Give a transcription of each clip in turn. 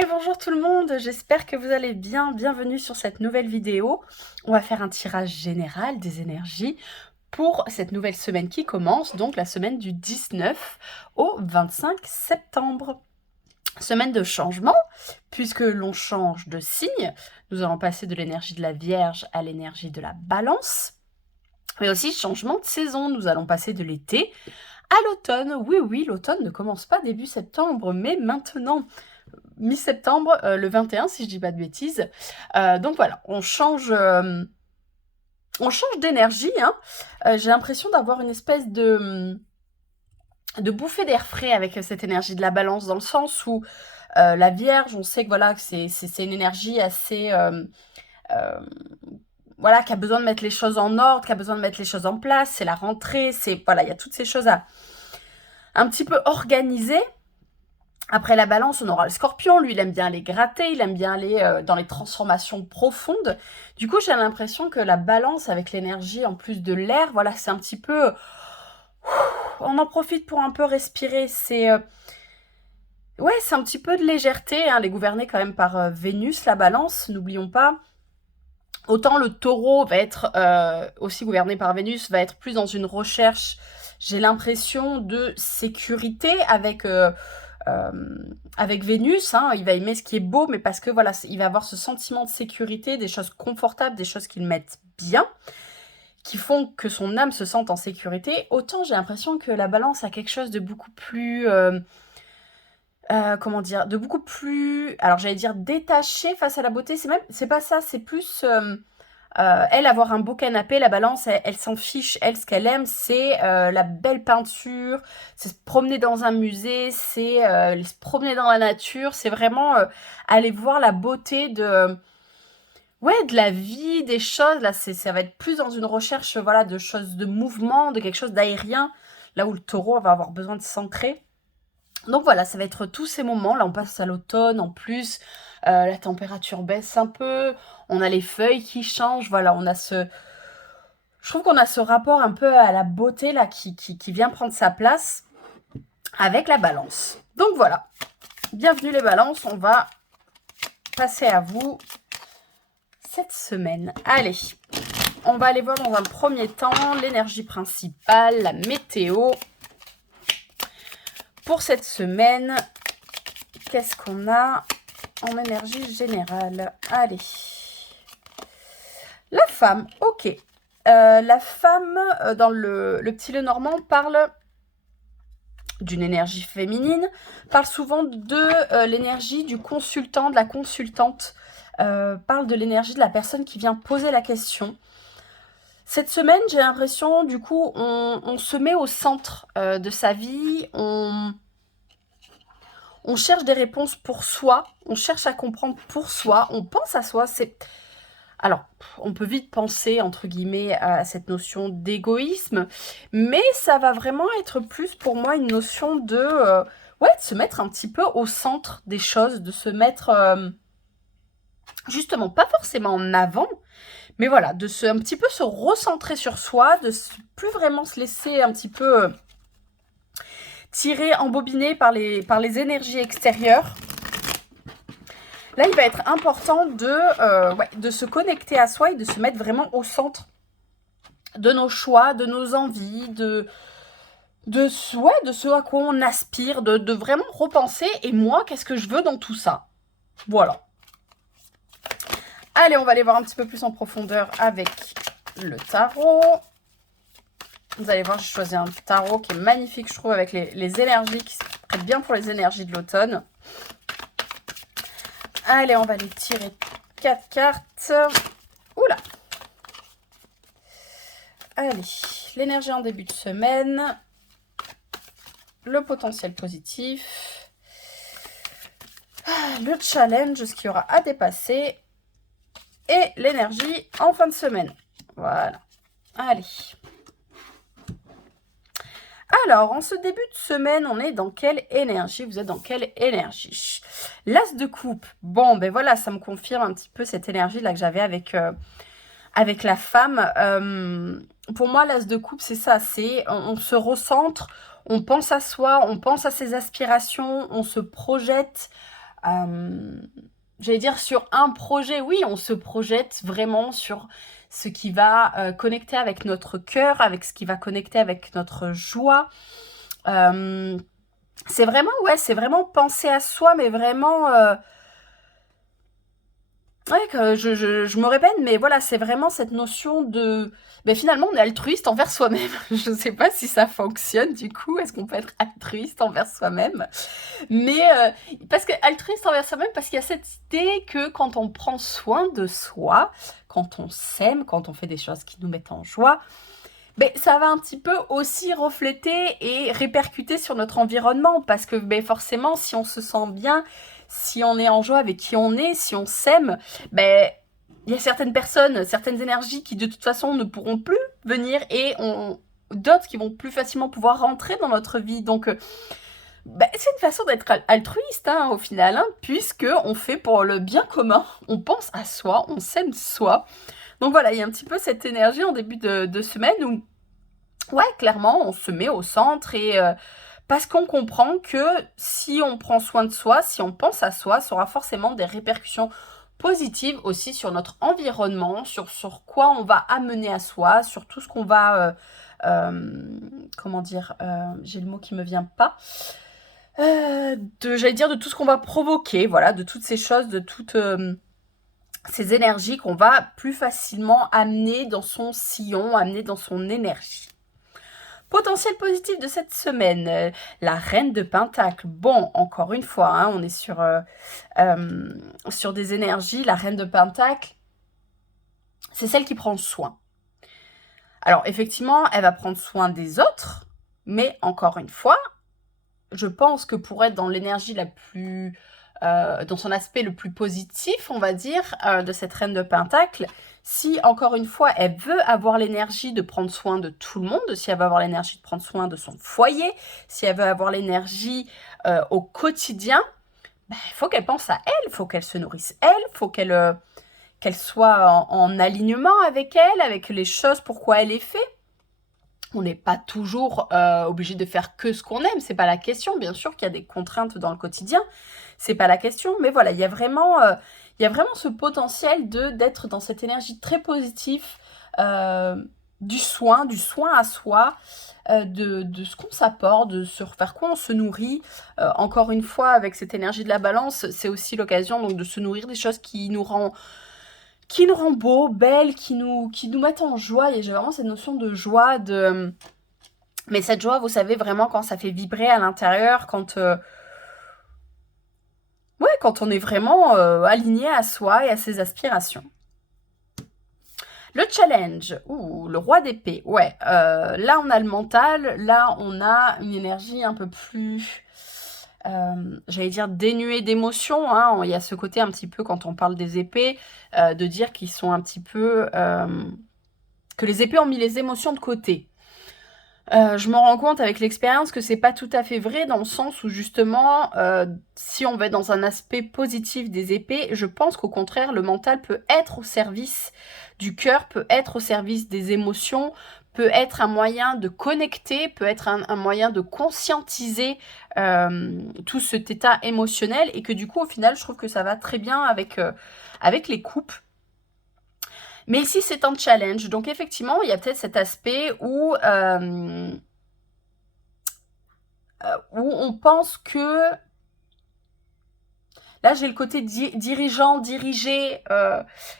Et bonjour tout le monde, j'espère que vous allez bien. Bienvenue sur cette nouvelle vidéo. On va faire un tirage général des énergies pour cette nouvelle semaine qui commence, donc la semaine du 19 au 25 septembre. Semaine de changement, puisque l'on change de signe. Nous allons passer de l'énergie de la Vierge à l'énergie de la Balance. Mais aussi changement de saison, nous allons passer de l'été à l'automne. Oui, l'automne ne commence pas début septembre, mais maintenant mi-septembre, le 21, si je dis pas de bêtises. Donc voilà, on change d'énergie. Hein. J'ai l'impression d'avoir une espèce de bouffée d'air frais avec cette énergie de la Balance, dans le sens où la Vierge, on sait que voilà, que c'est une énergie assez... voilà, qui a besoin de mettre les choses en ordre, qui a besoin de mettre les choses en place, c'est la rentrée, c'est... Voilà, il y a toutes ces choses à un petit peu organiser. Après la Balance, on aura le Scorpion. Lui, il aime bien aller gratter, il aime bien aller dans les transformations profondes. Du coup, j'ai l'impression que la Balance, avec l'énergie en plus de l'air, voilà, c'est un petit peu... On en profite pour un peu respirer. C'est... Ouais, c'est un petit peu de légèreté. Hein. Elle est gouvernée quand même par Vénus, la Balance, n'oublions pas. Autant le Taureau va être aussi gouverné par Vénus, va être plus dans une recherche, j'ai l'impression, de sécurité avec Vénus. Hein. Il va aimer ce qui est beau, mais parce que voilà, il va avoir ce sentiment de sécurité, des choses confortables, des choses qui le mettent bien, qui font que son âme se sente en sécurité. Autant j'ai l'impression que la Balance a quelque chose de beaucoup plus... comment dire, de beaucoup plus, alors j'allais dire détaché face à la beauté, c'est pas ça, c'est plus, elle, avoir un beau canapé, la Balance, elle s'en fiche, elle, ce qu'elle aime, c'est la belle peinture, c'est se promener dans un musée, c'est se promener dans la nature, c'est vraiment aller voir la beauté ouais, de la vie, des choses, là, ça va être plus dans une recherche, voilà, de choses, de mouvement, de quelque chose d'aérien, là où le Taureau va avoir besoin de s'ancrer. Donc voilà, ça va être tous ces moments. Là, on passe à l'automne en plus. La température baisse un peu. On a les feuilles qui changent. Voilà, on a ce... Je trouve qu'on a ce rapport un peu à la beauté là qui vient prendre sa place avec la Balance. Donc voilà, bienvenue les Balances. On va passer à vous cette semaine. Allez, on va aller voir dans un premier temps l'énergie principale, la météo. Pour cette semaine, qu'est-ce qu'on a en énergie générale? Allez. La femme, ok. La femme, dans le petit Lenormand, parle d'une énergie féminine, parle souvent de l'énergie du consultant, de la consultante, parle de l'énergie de la personne qui vient poser la question. Cette semaine, j'ai l'impression, du coup, on se met au centre de sa vie, on cherche des réponses pour soi, on cherche à comprendre pour soi, on pense à soi. Alors, on peut vite penser, entre guillemets, à cette notion d'égoïsme, mais ça va vraiment être plus pour moi une notion ouais, de se mettre un petit peu au centre des choses, de se mettre, justement, pas forcément en avant, mais voilà, un petit peu se recentrer sur soi, plus vraiment se laisser un petit peu tirer, embobiner par les énergies extérieures. Là, il va être important de se connecter à soi et de se mettre vraiment au centre de nos choix, de nos envies, de ce à quoi on aspire, de vraiment repenser. Et moi, qu'est-ce que je veux dans tout ça? Voilà. Allez, on va aller voir un petit peu plus en profondeur avec le tarot. Vous allez voir, j'ai choisi un tarot qui est magnifique, je trouve, avec les énergies qui se prêtent bien pour les énergies de l'automne. Allez, on va aller tirer 4 cartes. Oula! Allez, l'énergie en début de semaine. Le potentiel positif. Le challenge, ce qu'il y aura à dépasser. Et l'énergie en fin de semaine. Voilà. Allez. Alors, en ce début de semaine, on est dans quelle énergie? Vous êtes dans quelle énergie? L'As de coupe. Bon, ben voilà, ça me confirme un petit peu cette énergie-là que j'avais avec la femme. Pour moi, l'As de coupe, c'est ça. On se recentre, on pense à soi, on pense à ses aspirations, on se projette. j'allais dire sur un projet, oui, on se projette vraiment sur ce qui va connecter avec notre cœur, avec ce qui va connecter avec notre joie. C'est vraiment, ouais, c'est vraiment penser à soi, mais vraiment... ouais, que je me répète, mais voilà, c'est vraiment cette notion de... Ben finalement, on est altruiste envers soi-même. Je ne sais pas si ça fonctionne, du coup. Est-ce qu'on peut être altruiste envers soi-même? Mais parce que altruiste envers soi-même, parce qu'il y a cette idée que quand on prend soin de soi, quand on s'aime, quand on fait des choses qui nous mettent en joie, ben, ça va un petit peu aussi refléter et répercuter sur notre environnement. Parce que ben, forcément, si on se sent bien, si on est en joie avec qui on est, si on s'aime, ben, il y a certaines personnes, certaines énergies qui de toute façon ne pourront plus venir et d'autres qui vont plus facilement pouvoir rentrer dans notre vie. Donc, ben, c'est une façon d'être altruiste hein, au final, hein, puisque on fait pour le bien commun, on pense à soi, on s'aime soi. Donc voilà, il y a un petit peu cette énergie en début de semaine où, ouais, clairement, on se met au centre et parce qu'on comprend que si on prend soin de soi, si on pense à soi, ça aura forcément des répercussions positives aussi sur notre environnement, sur quoi on va amener à soi, sur tout ce qu'on va, comment dire, j'ai le mot qui me vient pas, j'allais dire de tout ce qu'on va provoquer, voilà, de toutes ces choses, de toutes ces énergies qu'on va plus facilement amener dans son sillon, amener dans son énergie. Potentiel positif de cette semaine, la reine de Pentacle. Bon, encore une fois, hein, on est sur des énergies. La reine de Pentacle, c'est celle qui prend soin. Alors, effectivement, elle va prendre soin des autres, mais encore une fois, je pense que pour être dans l'énergie la plus... dans son aspect le plus positif, on va dire, de cette reine de Pentacle, si, encore une fois, elle veut avoir l'énergie de prendre soin de tout le monde, si elle veut avoir l'énergie de prendre soin de son foyer, si elle veut avoir l'énergie au quotidien, ben, il faut qu'elle pense à elle, il faut qu'elle se nourrisse elle, il faut qu'elle soit en alignement avec elle, avec les choses, pourquoi elle est faite. On n'est pas toujours obligé de faire que ce qu'on aime, c'est pas la question. Bien sûr qu'il y a des contraintes dans le quotidien, c'est pas la question. Mais voilà, il y a vraiment ce potentiel d'être dans cette énergie très positive, du soin à soi, de ce qu'on s'apporte, de sur faire quoi on se nourrit. Encore une fois, avec cette énergie de la balance, c'est aussi l'occasion donc de se nourrir des choses qui nous rend beaux, belles, qui nous mettent en joie. Et j'ai vraiment cette notion de joie, mais cette joie, vous savez, vraiment quand ça fait vibrer à l'intérieur, quand on est vraiment aligné à soi et à ses aspirations. Le challenge, le roi d'épée, ouais, là on a le mental, là on a une énergie un peu plus... j'allais dire dénuée d'émotions, hein. Il y a ce côté un petit peu quand on parle des épées, de dire qu'ils sont un petit peu... que les épées ont mis les émotions de côté. Je me rends compte avec l'expérience que c'est pas tout à fait vrai dans le sens où justement, si on va être dans un aspect positif des épées, je pense qu'au contraire, le mental peut être au service du cœur, peut être au service des émotions, peut être un moyen de connecter, peut être un moyen de conscientiser tout cet état émotionnel et que du coup, au final, je trouve que ça va très bien avec les coupes. Mais ici, c'est un challenge. Donc, effectivement, il y a peut-être cet aspect où on pense que... Là, j'ai le côté dirigeant, dirigé.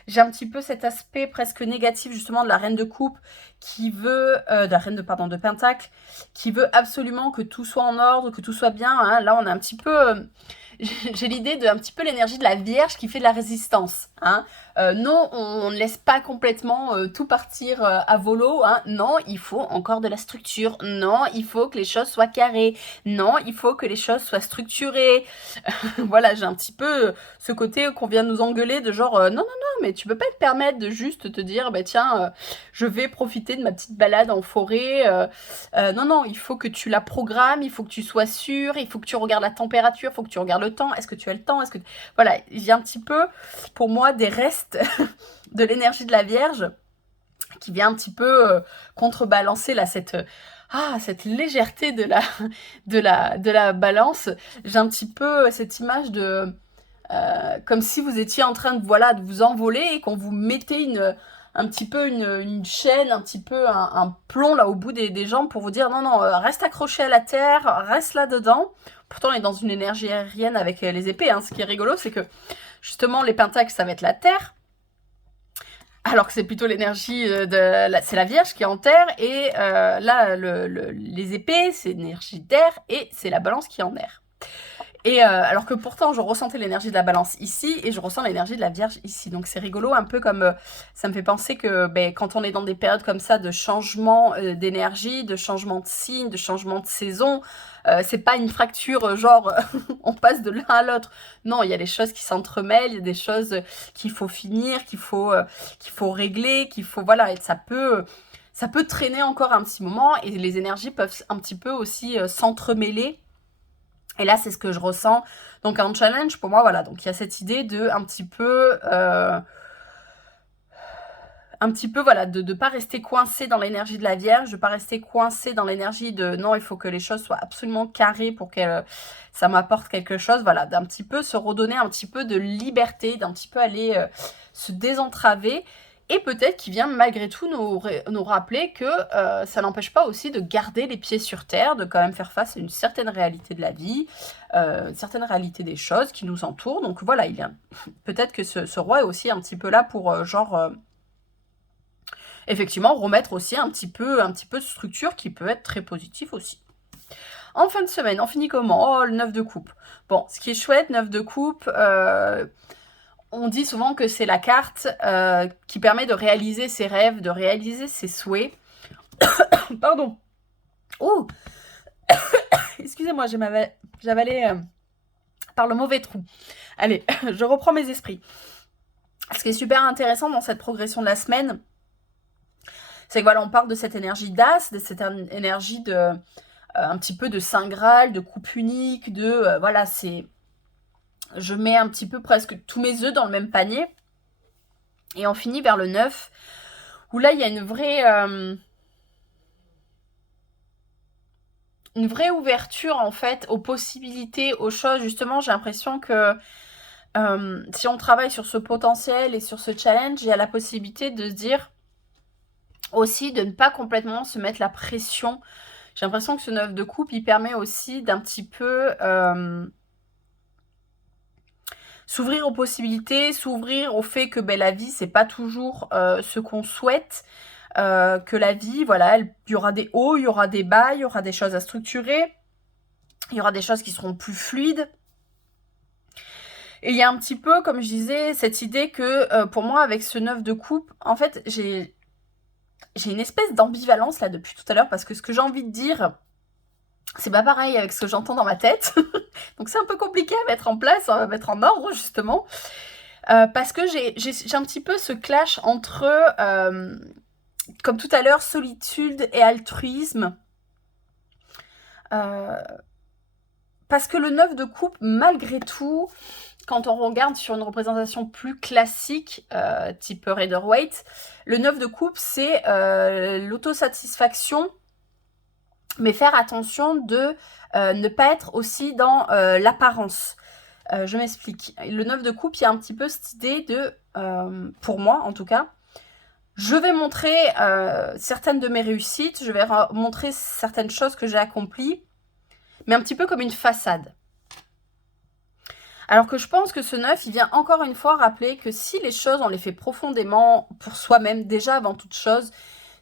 J'ai un petit peu cet aspect presque négatif, justement, de la reine de coupe qui veut... de la reine de Pentacle, qui veut absolument que tout soit en ordre, que tout soit bien. Hein. Là, on a un petit peu... j'ai l'idée de un petit peu l'énergie de la Vierge qui fait de la résistance. Hein. Non, on ne laisse pas complètement tout partir à volo. Hein. Non, il faut encore de la structure. Non, il faut que les choses soient carrées. Non, il faut que les choses soient structurées. Voilà, j'ai un petit peu ce côté qu'on vient de nous engueuler de genre non, mais tu peux pas te permettre de juste te dire bah tiens, je vais profiter de ma petite balade en forêt. Non, il faut que tu la programmes, il faut que tu sois sûr, il faut que tu regardes la température, il faut que tu regardes le temps. Est-ce que tu as le temps? Voilà, il y a un petit peu pour moi des restes de l'énergie de la Vierge qui vient un petit peu contrebalancer là cette légèreté de la balance. J'ai un petit peu cette image de comme si vous étiez en train de, voilà, de vous envoler et qu'on vous mettait un petit peu une chaîne, un petit peu un plomb là au bout des jambes pour vous dire non, non, reste accroché à la terre, reste là-dedans. Pourtant, on est dans une énergie aérienne avec les épées. Hein. Ce qui est rigolo, c'est que justement, les pentacles, ça va être la terre. Alors que c'est plutôt l'énergie c'est la Vierge qui est en terre, et là, les épées, c'est l'énergie d'air, et c'est la balance qui est en air. Et alors que pourtant, je ressentais l'énergie de la balance ici, et je ressens l'énergie de la Vierge ici. Donc c'est rigolo, un peu comme, ça me fait penser que quand on est dans des périodes comme ça de changement d'énergie, de changement de signe, de changement de saison, c'est pas une fracture genre on passe de l'un à l'autre. Non, il y a des choses qui s'entremêlent, il y a des choses qu'il faut finir, qu'il faut régler, qu'il faut, voilà, et ça peut traîner encore un petit moment, et les énergies peuvent un petit peu aussi s'entremêler. Et là, c'est ce que je ressens. Donc, en challenge, pour moi, voilà. Donc, il y a cette idée de un petit peu, voilà, de ne pas rester coincé dans l'énergie de la Vierge, de ne pas rester coincé dans l'énergie de non, il faut que les choses soient absolument carrées pour que ça m'apporte quelque chose. Voilà, d'un petit peu se redonner un petit peu de liberté, d'un petit peu aller se désentraver. Et peut-être qu'il vient malgré tout nous rappeler que ça n'empêche pas aussi de garder les pieds sur terre, de quand même faire face à une certaine réalité de la vie, une certaine réalité des choses qui nous entourent. Donc voilà, il vient. Peut-être que ce roi est aussi un petit peu là pour effectivement remettre aussi un petit peu de structure qui peut être très positif aussi. En fin de semaine, on finit comment? Oh, le 9 de coupe. Bon, ce qui est chouette, 9 de coupe, on dit souvent que c'est la carte qui permet de réaliser ses rêves, de réaliser ses souhaits. Pardon. Oh excusez-moi, j'ai avalé par le mauvais trou. Allez, je reprends mes esprits. Ce qui est super intéressant dans cette progression de la semaine, c'est que voilà, on parle de cette énergie d'as, de cette énergie de un petit peu de Saint Graal, de coupe unique, de voilà, c'est... Je mets un petit peu presque tous mes œufs dans le même panier. Et on finit vers le 9, où là, il y a une vraie ouverture, en fait, aux possibilités, aux choses. Justement, j'ai l'impression que si on travaille sur ce potentiel et sur ce challenge, il y a la possibilité de se dire aussi de ne pas complètement se mettre la pression. J'ai l'impression que ce 9 de coupe, il permet aussi d'un petit peu... s'ouvrir aux possibilités, s'ouvrir au fait que la vie, c'est pas toujours ce qu'on souhaite, que la vie, voilà, il y aura des hauts, il y aura des bas, il y aura des choses à structurer, il y aura des choses qui seront plus fluides. Et il y a un petit peu, comme je disais, cette idée que pour moi, avec ce 9 de coupe, en fait, j'ai une espèce d'ambivalence là depuis tout à l'heure, parce que ce que j'ai envie de dire, c'est pas pareil avec ce que j'entends dans ma tête. Donc c'est un peu compliqué à mettre en place, à mettre en ordre justement. Parce que j'ai un petit peu ce clash entre, comme tout à l'heure, solitude et altruisme. Parce que le 9 de coupe, malgré tout, quand on regarde sur une représentation plus classique, type Rider-Waite, le 9 de coupe, c'est l'autosatisfaction, mais faire attention de ne pas être aussi dans l'apparence. Je m'explique. Le 9 de coupe, il y a un petit peu cette idée de, pour moi en tout cas, je vais montrer certaines de mes réussites, je vais montrer certaines choses que j'ai accomplies, mais un petit peu comme une façade. Alors que je pense que ce 9, il vient encore une fois rappeler que si les choses, on les fait profondément pour soi-même, déjà avant toute chose,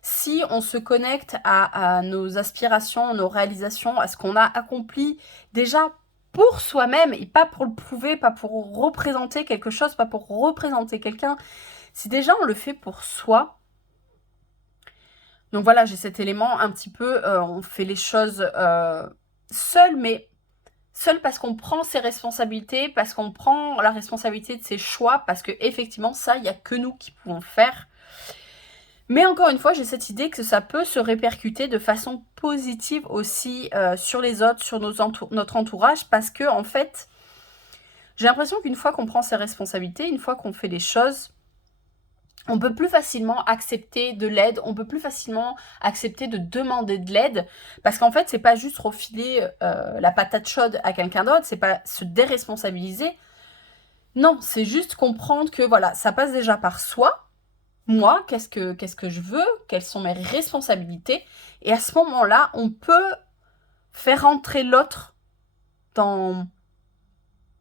si on se connecte à nos aspirations, nos réalisations, à ce qu'on a accompli déjà pour soi-même, et pas pour le prouver, pas pour représenter quelque chose, pas pour représenter quelqu'un, si déjà on le fait pour soi. Donc voilà, j'ai cet élément un petit peu, on fait les choses seul, mais seul parce qu'on prend ses responsabilités, parce qu'on prend la responsabilité de ses choix, parce que effectivement ça, il n'y a que nous qui pouvons le faire. Mais encore une fois, j'ai cette idée que ça peut se répercuter de façon positive aussi sur les autres, sur notre entourage, parce que en fait, j'ai l'impression qu'une fois qu'on prend ses responsabilités, une fois qu'on fait les choses, on peut plus facilement accepter de l'aide, on peut plus facilement accepter de demander de l'aide, parce qu'en fait, c'est pas juste refiler la patate chaude à quelqu'un d'autre, c'est pas se déresponsabiliser, Non, c'est juste comprendre que voilà, ça passe déjà par soi. Moi, qu'est-ce que je veux? Quelles sont mes responsabilités? Et à ce moment-là, on peut faire entrer l'autre dans,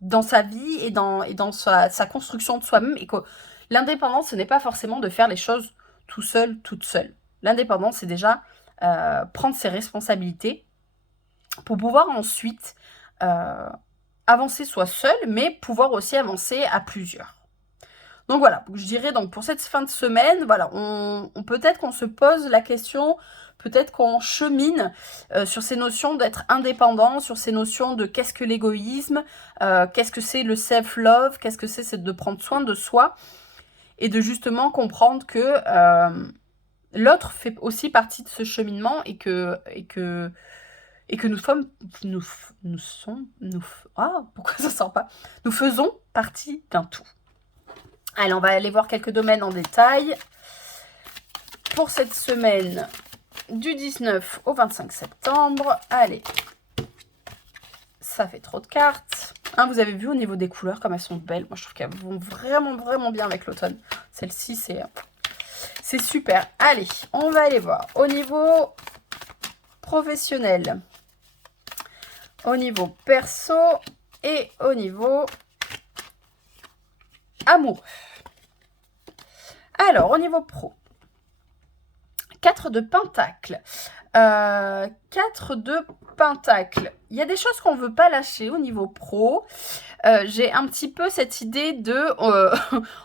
dans sa vie et dans sa construction de soi-même. Et que l'indépendance, ce n'est pas forcément de faire les choses tout seul, toute seule. L'indépendance, c'est déjà prendre ses responsabilités pour pouvoir ensuite avancer soit seul, mais pouvoir aussi avancer à plusieurs. Donc voilà, je dirais donc pour cette fin de semaine, voilà, on peut-être qu'on se pose la question, peut-être qu'on chemine sur ces notions d'être indépendant, sur ces notions de qu'est-ce que l'égoïsme, qu'est-ce que c'est le self-love, qu'est-ce que c'est de prendre soin de soi, et de justement comprendre que l'autre fait aussi partie de ce cheminement et que pourquoi ça sort pas? Nous faisons partie d'un tout. Allez, on va aller voir quelques domaines en détail. Pour cette semaine du 19 au 25 septembre, allez, ça fait trop de cartes. Hein, vous avez vu au niveau des couleurs comme elles sont belles. Moi, je trouve qu'elles vont vraiment, vraiment bien avec l'automne. Celle-ci, c'est super. Allez, on va aller voir au niveau professionnel, au niveau perso et au niveau amoureux. Alors, au niveau pro, 4 de Pentacle. 4 de Pentacle. Il y a des choses qu'on ne veut pas lâcher au niveau pro. J'ai un petit peu cette idée de...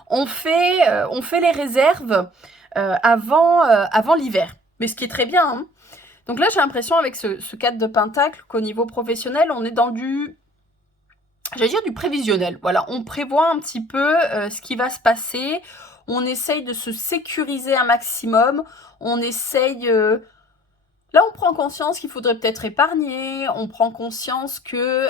on fait les réserves avant l'hiver. Mais ce qui est très bien. Hein. Donc là, j'ai l'impression avec ce 4 de Pentacle qu'au niveau professionnel, on est dans du... J'allais dire du prévisionnel. Voilà, on prévoit un petit peu ce qui va se passer. On essaye de se sécuriser un maximum. On essaye... Là, on prend conscience qu'il faudrait peut-être épargner. On prend conscience que...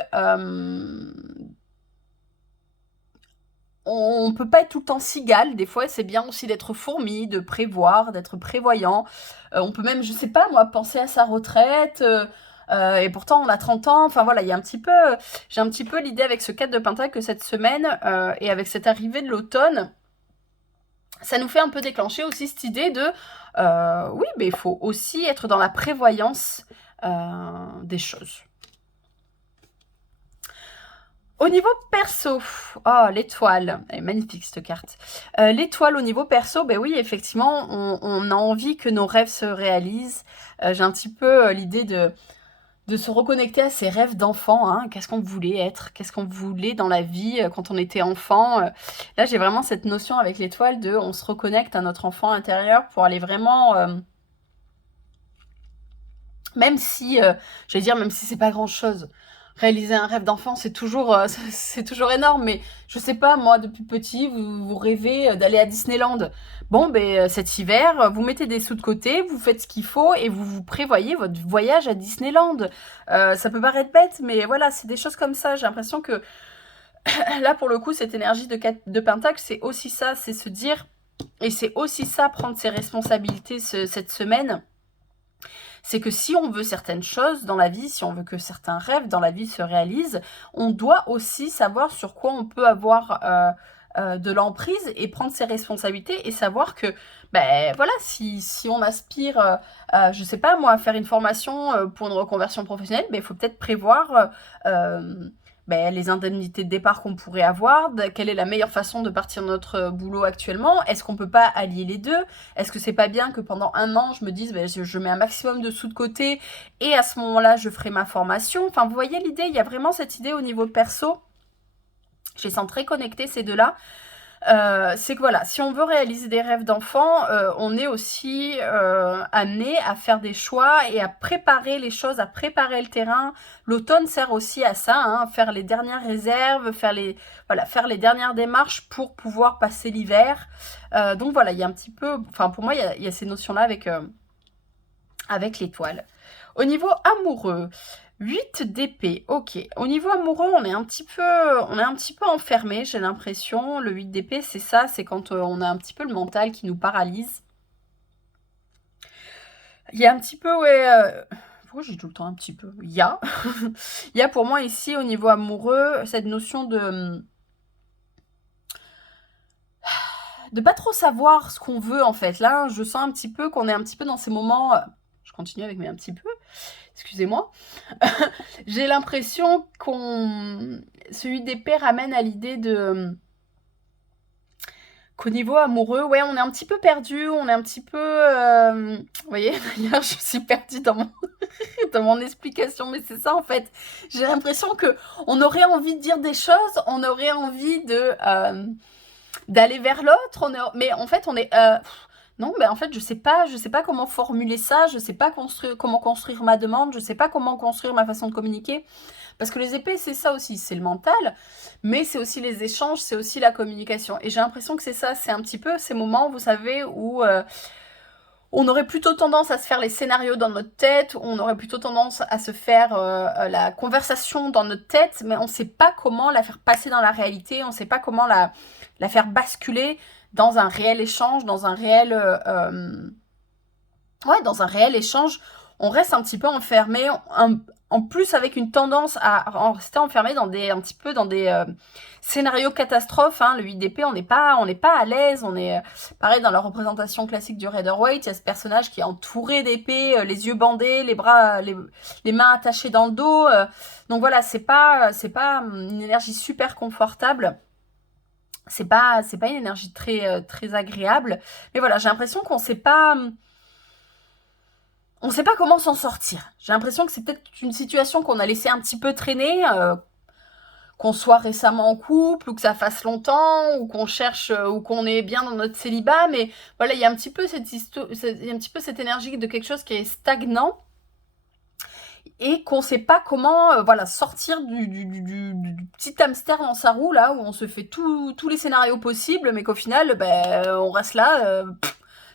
on ne peut pas être tout le temps cigale. Des fois, c'est bien aussi d'être fourmi, de prévoir, d'être prévoyant. On peut même, je sais pas moi, penser à sa retraite... et pourtant, on a 30 ans. Enfin voilà, il y a j'ai un petit peu l'idée avec ce 4 de Pentacle que cette semaine, et avec cette arrivée de l'automne, ça nous fait un peu déclencher aussi cette idée de, oui, mais il faut aussi être dans la prévoyance des choses. Au niveau perso, oh l'étoile, elle est magnifique cette carte. L'étoile au niveau perso, ben oui, effectivement, on a envie que nos rêves se réalisent. J'ai un petit peu l'idée de se reconnecter à ses rêves d'enfant. Hein. Qu'est-ce qu'on voulait être? Qu'est-ce qu'on voulait dans la vie quand on était enfant? Là, j'ai vraiment cette notion avec l'étoile de on se reconnecte à notre enfant intérieur pour aller vraiment... même si, j'allais dire, même si c'est pas grand-chose. Réaliser un rêve d'enfant, c'est toujours énorme, mais je sais pas, moi, depuis petit, vous rêvez d'aller à Disneyland. Bon, ben, cet hiver, vous mettez des sous de côté, vous faites ce qu'il faut et vous prévoyez votre voyage à Disneyland. Ça peut paraître bête, mais voilà, c'est des choses comme ça. J'ai l'impression que là, pour le coup, cette énergie de Pentacle, c'est aussi ça, c'est se dire, et c'est aussi ça, prendre ses responsabilités cette semaine. C'est que si on veut certaines choses dans la vie, si on veut que certains rêves dans la vie se réalisent, on doit aussi savoir sur quoi on peut avoir de l'emprise et prendre ses responsabilités et savoir que, ben voilà, si on aspire, je sais pas moi, à faire une formation pour une reconversion professionnelle, ben il faut peut-être prévoir ben, les indemnités de départ qu'on pourrait avoir, quelle est la meilleure façon de partir de notre boulot actuellement, est-ce qu'on peut pas allier les deux, est-ce que c'est pas bien que pendant un an je me dise ben, je mets un maximum de sous de côté et à ce moment-là je ferai ma formation. Enfin vous voyez l'idée, il y a vraiment cette idée au niveau perso, je les sens très connectés ces deux-là. C'est que voilà, si on veut réaliser des rêves d'enfant, on est aussi amené à faire des choix et à préparer les choses, à préparer le terrain. L'automne sert aussi à ça, hein, faire les dernières réserves, faire les dernières démarches pour pouvoir passer l'hiver. Donc voilà, il y a un petit peu, enfin pour moi, il y a ces notions-là avec l'étoile. Au niveau amoureux, 8 d'épée, ok. Au niveau amoureux, on est un petit peu enfermé, j'ai l'impression. Le 8 d'épée, c'est ça, c'est quand on a un petit peu le mental qui nous paralyse. Il y a un petit peu, ouais... pourquoi j'ai tout le temps un petit peu? Il y a. Il y a pour moi ici, au niveau amoureux, cette notion de... de pas trop savoir ce qu'on veut en fait. Là, je sens un petit peu qu'on est un petit peu dans ces moments. Je continue avec mes un petit peu. Excusez-moi. J'ai l'impression qu'on celui d'épée ramène à l'idée de qu'au niveau amoureux, ouais, on est un petit peu perdu, on est un petit peu, vous voyez, d'ailleurs, je suis perdue dans mon dans mon explication, mais c'est ça en fait. J'ai l'impression que on aurait envie de dire des choses, on aurait envie de d'aller vers l'autre, mais en fait, on est non, mais en fait, je sais pas comment formuler ça, je sais pas comment construire ma demande, je sais pas comment construire ma façon de communiquer. Parce que les épées, c'est ça aussi, c'est le mental, mais c'est aussi les échanges, c'est aussi la communication. Et j'ai l'impression que c'est ça, c'est un petit peu ces moments, vous savez, où on aurait plutôt tendance à se faire les scénarios dans notre tête, on aurait plutôt tendance à se faire la conversation dans notre tête, mais on ne sait pas comment la faire passer dans la réalité, on ne sait pas comment la faire basculer dans un réel échange, dans un réel... ouais, dans un réel échange, on reste un petit peu enfermé, en plus avec une tendance à rester enfermé dans un petit peu dans des scénarios catastrophes. Hein. Le 8DP, on n'est pas à l'aise. On est pareil dans la représentation classique du Rider-Waite. Il y a ce personnage qui est entouré d'épées, les yeux bandés, les bras, les mains attachées dans le dos. Donc voilà, c'est pas une énergie super confortable. C'est pas une énergie très agréable. Mais voilà, j'ai l'impression qu'on sait pas. On ne sait pas comment s'en sortir. J'ai l'impression que c'est peut-être une situation qu'on a laissé un petit peu traîner, qu'on soit récemment en couple, ou que ça fasse longtemps, ou qu'on cherche, ou qu'on est bien dans notre célibat, mais voilà, il y a un petit peu cette énergie de quelque chose qui est stagnant, et qu'on ne sait pas comment voilà, sortir du petit hamster dans sa roue, là, où on se fait tous les scénarios possibles, mais qu'au final, on reste là,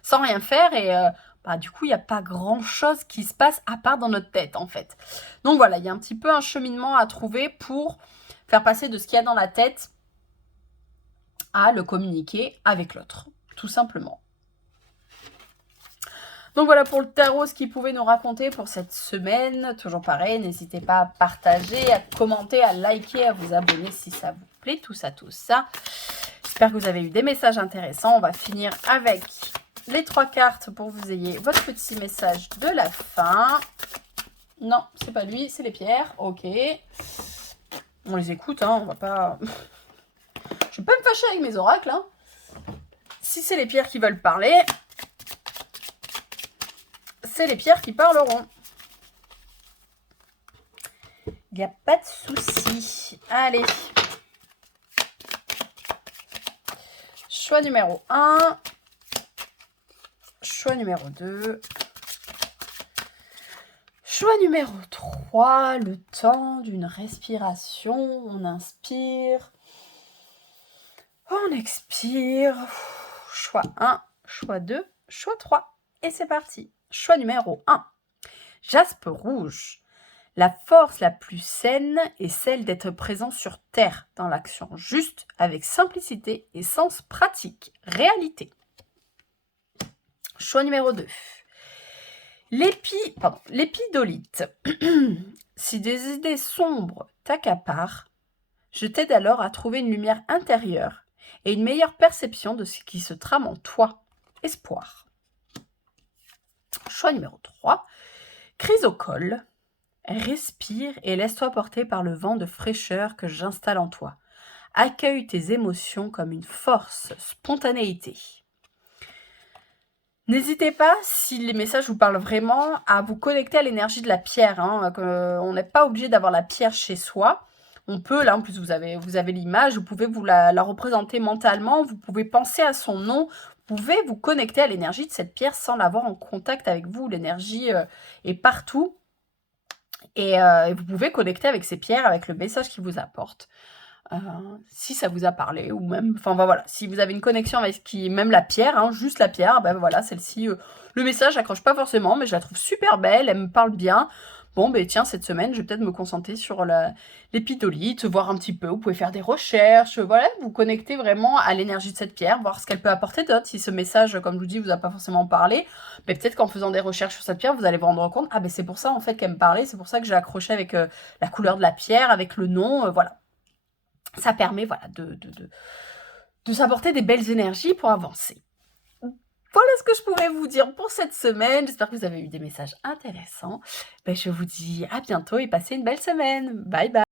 sans rien faire, et du coup, il n'y a pas grand-chose qui se passe à part dans notre tête, en fait. Donc voilà, il y a un petit peu un cheminement à trouver pour faire passer de ce qu'il y a dans la tête à le communiquer avec l'autre, tout simplement. Donc voilà pour le tarot, ce qu'il pouvait nous raconter pour cette semaine. Toujours pareil, n'hésitez pas à partager, à commenter, à liker, à vous abonner si ça vous plaît, tout ça. J'espère que vous avez eu des messages intéressants. On va finir avec les 3 cartes pour que vous ayez votre petit message de la fin. Non, c'est pas lui, c'est les pierres. Ok. On les écoute, hein, on va pas... Je vais pas me fâcher avec mes oracles. Hein. Si c'est les pierres qui veulent parler, c'est les pierres qui parleront. Il n'y a pas de souci. Allez. Choix numéro 1. Choix numéro 2. Choix numéro 3. Le temps d'une respiration. On inspire. On expire. Choix 1. Choix 2. Choix 3. Et c'est parti. Choix numéro 1. Jaspe rouge. La force la plus saine est celle d'être présent sur Terre, dans l'action juste, avec simplicité et sens pratique, réalité. Choix numéro 2. L'épidolite. Si des idées sombres t'accaparent, je t'aide alors à trouver une lumière intérieure et une meilleure perception de ce qui se trame en toi. Espoir. Choix numéro 3. Chrysocole. Respire et laisse-toi porter par le vent de fraîcheur que j'installe en toi. Accueille tes émotions comme une force, spontanéité. N'hésitez pas, si les messages vous parlent vraiment, à vous connecter à l'énergie de la pierre. Hein, on n'est pas obligé d'avoir la pierre chez soi. On peut, là en plus vous avez l'image, vous pouvez vous la représenter mentalement, vous pouvez penser à son nom, vous pouvez vous connecter à l'énergie de cette pierre sans l'avoir en contact avec vous. L'énergie est partout. Et vous pouvez connecter avec ces pierres, avec le message qu'ils vous apportent. Si ça vous a parlé, ou même, enfin voilà, si vous avez une connexion avec même la pierre, hein, juste la pierre, voilà, celle-ci, le message n'accroche pas forcément, mais je la trouve super belle, elle me parle bien. Bon, tiens, cette semaine, je vais peut-être me concentrer sur l'épidolite, voir un petit peu, vous pouvez faire des recherches, voilà, vous connectez vraiment à l'énergie de cette pierre, voir ce qu'elle peut apporter d'autre. Si ce message, comme je vous dis, vous a pas forcément parlé, peut-être qu'en faisant des recherches sur cette pierre, vous allez vous rendre compte, c'est pour ça en fait qu'elle me parlait, c'est pour ça que j'ai accroché avec la couleur de la pierre, avec le nom, voilà. Ça permet, voilà, de s'apporter des belles énergies pour avancer. Voilà ce que je pouvais vous dire pour cette semaine. J'espère que vous avez eu des messages intéressants. Ben, je vous dis à bientôt et passez une belle semaine. Bye bye.